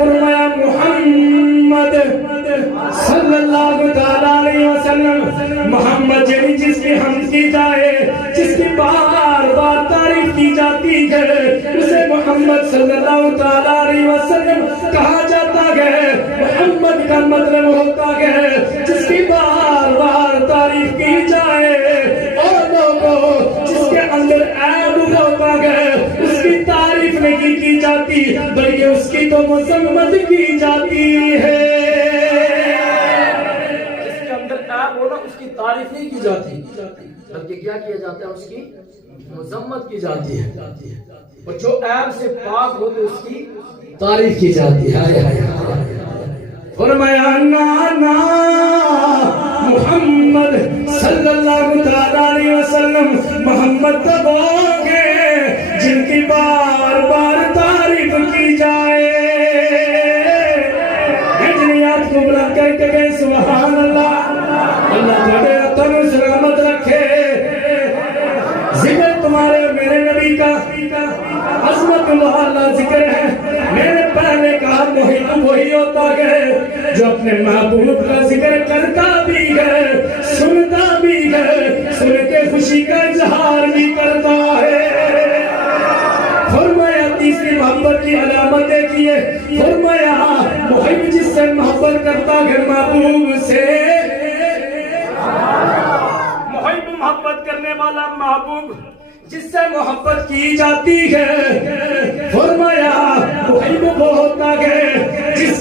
فرمایا محمد صلی اللہ علیہ وسلم، محمد جنی جس کی حمد کی جائے، جس کی بار بار تعریف کی جاتی ہے، اسے محمد صلی اللہ علیہ وسلم کہا جاتا ہے۔ محمد کا مطلب ہوتا ہے جس کی بار بار تعریف کی جائے، اور لوگوں جس کے اندر عیب ہوتا ہے اس کی تعریف نہیں کی جاتی بلکہ اس کی تو مذمت کی جاتی ہے۔ جس کے اندر عیب ہو نا اس کی تعریف نہیں کی جاتی بلکہ کیا کیا جاتا ہے، اس کی مذمت کی جاتی ہے، اور جو عیب سے پاک ہو تو اس کی تعریف کی جاتی ہے۔ فرمایا نانا محمد صلی اللہ علیہ وسلم، محمد تب ہوں گے جن کی بار بار تعریف کی جائے۔ ہجریات کو بلند کر کے گئے سبحان اللہ، اللہ تمہارے تن سلامت رکھے۔ ذکر تمہارے میرے نبی کا عظمت اللہ ذکر ہے۔ میں نے پہلے کہا محب وہی ہوتا ہے جو اپنے محبوب کا ذکر کرتا بھی ہے، سنتا بھی ہے، سن کے خوشی کا اظہار بھی کرتا ہے۔ فرمایا تیسری محبت کی علامت دیکھیے، فرمایا محب جس سے محبت کرتا ہے محبوب سے، محبت کرنے والا محبوب جس سے محبت کی جاتی ہے۔ فرمایا محب وہ ہوتا ہے جس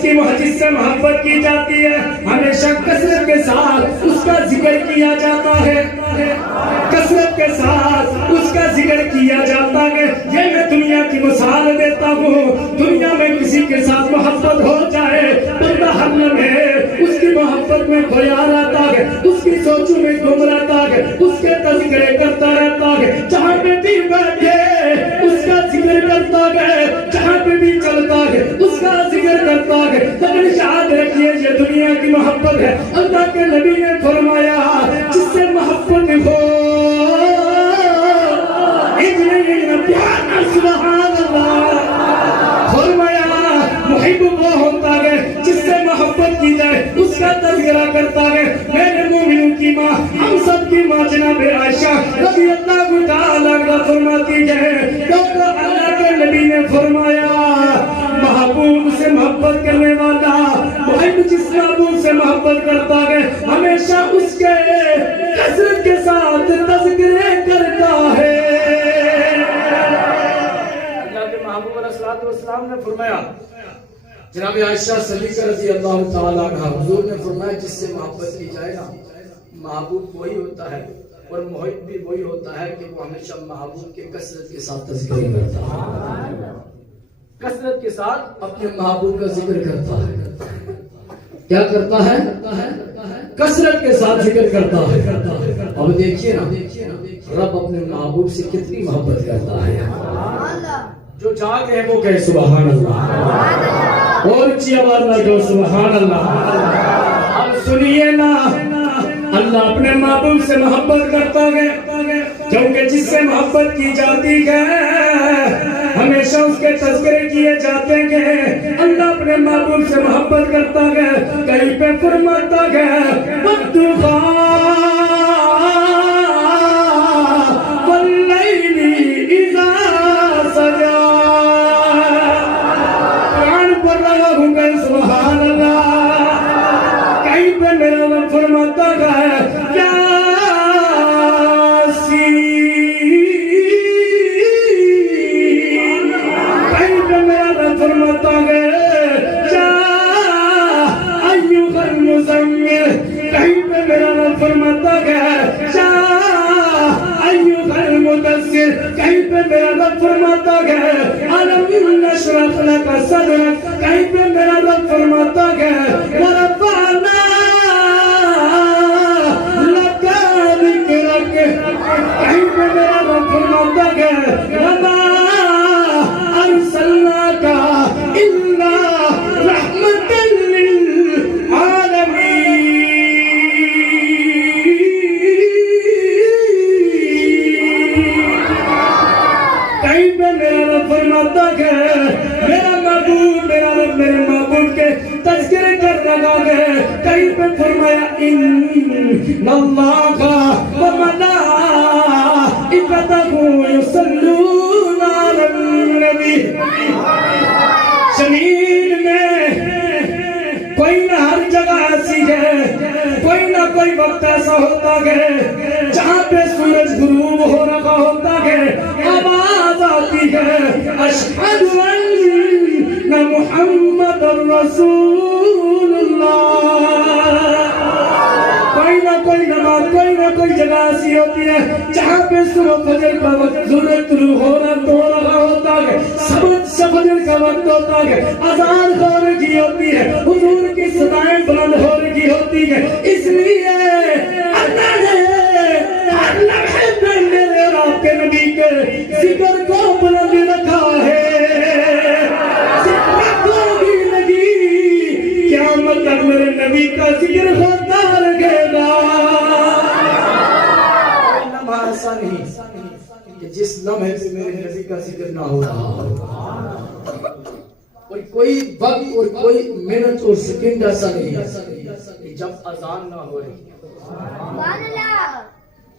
سے محبت کی جاتی ہے، ہمیشہ کثرت کے ساتھ اس کا ذکر کیا جاتا ہے، کثرت کے ساتھ اس کا ذکر کیا جاتا ہے۔ یہ میں دنیا کی مثال دیتا ہوں، دنیا میں کسی کے ساتھ محبت ہو جائے بندہ ہر لمحے اس کی محبت میں خیال آتا ہے، اس کی سوچوں میں گم رہتا ہے، اس کے تذکرے کرتا رہتا ہے، جہاں پہ بھی بیٹھے اس کا ذکر کرتا ہے، جہاں پہ بھی چلتا ہے اس کا ذکر کرتا ہے۔ لیکن یاد رکھیے یہ دنیا کی محبت ہے، اللہ کے نبی نے فرمایا جس سے محبت ہو سبحان اللہ، فرمایا محب وہ ہوتا ہے جس سے محبت کی جائے، اس کا تذکرہ کرتا ہے۔ میرے مومنوں کی ماں، ہم سب کی ماں جناب عائشہ رضی اللہ تعالیٰ عنہا فرماتی ہے کہ اللہ کے نبی نے فرمایا محبوب سے محبت کرنے والا، محب جس محبوب سے محبت کرتا ہے ہمیشہ اس کے کثرت کے ساتھ تذکرے کرتا ہے۔ محبوب علیہ السلام نے فرمایا، جناب عائشہ صدیقہ رضی اللہ تعالیٰ عنہا، حضور نے فرمایا جس سے محبت کی جائے نا محبوب وہی ہوتا ہے اور محب بھی وہی ہوتا ہے کہ وہ ہمیشہ محبوب کے کثرت کے ساتھ تذکرے کرتا ہے، کثرت کے ساتھ اپنے محبوب کا ذکر کرتا ہے۔ کیا کرتا ہے؟ کثرت کے ساتھ ذکر کرتا ہے۔ اب دیکھیے نا رب اپنے محبوب سے کتنی محبت کرتا ہے۔ جو جاگ ہے وہ کہے سبحان اللہ، اور اچھی آواز نہ کہو سبحان اللہ۔ اب سنیے نا، اللہ اپنے محبوب سے محبت کرتا ہے کیونکہ جس سے محبت کی جاتی ہے ہمیشہ اس کے تذکرے کیے جاتے ہیں۔ اللہ اپنے محبوب سے محبت کرتا ہے، کہیں پہ فرماتا ہے سبحان اللہ، کہیں پہ میرا رب فرماتا ہے کہیں پہ میرا رب فرماتا ہے ایھا المزمل، کہیں پہ میرا رب فرماتا ہے ایھا المدثر، کہیں پہ میرا رب فرماتا ہے الم نشرح لک صدرک، کہیں پہ میرا رب فرماتا ہے ورفعنا لک ذکرک، کہیں پہ میرا رب فرماتا ہے وما ارسلناک الا رحمۃ للعالمین، کہیں پہ میرا رب فرماتا ہے میرا محبوب، میرا رب، میرے محبوب کے تذکرے کر لگا گئے. کہیں پہ فرمایا ان اللہ و ملائکتہ یصلون علی النبی. زمین میں کوئی نہ ہر جگہ ایسی ہے, کوئی نہ کوئی وقت ایسا ہوتا ہے جہاں پہ سورج غروب ہو رہا ہوتا ہے, آواز آتی ہے اشہد ان محمد رسول اللہ. کوئی نہ کوئی نماز, کوئی نہ کوئی جگہ ایسی ہوتی ہے جہاں پہ صبح فجر کا وقت سورج طلوع ہو رہا ہوتا ہے, فجر کا وقت ہوتا ہے, اذان ہو رہی ہوتی ہے, حضور کی صدائیں بلند ہو رہی ہوتی ہے. اس لیے اللہ نے ہر لمحے پہ میرے اور آپ کے نبی کے ذکر کو بلند رکھا ہے. ذکر ہوگی لگی قیامت تک میرے نبی کا ذکر ہوتا رہے گا. لمحہ ایسا نہیں کہ جس لمحے سے میرے نبی کا ذکر نہ ہو رہا ہو. اور کوئی وقت اور کوئی منٹ اور سیکنڈ ایسا نہیں کہ جب اذان نہ ہو رہی.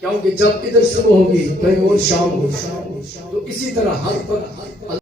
کیونکہ جب ادھر صبح ہوگی کہیں اور شام ہوگی, تو اسی طرح ہر وقت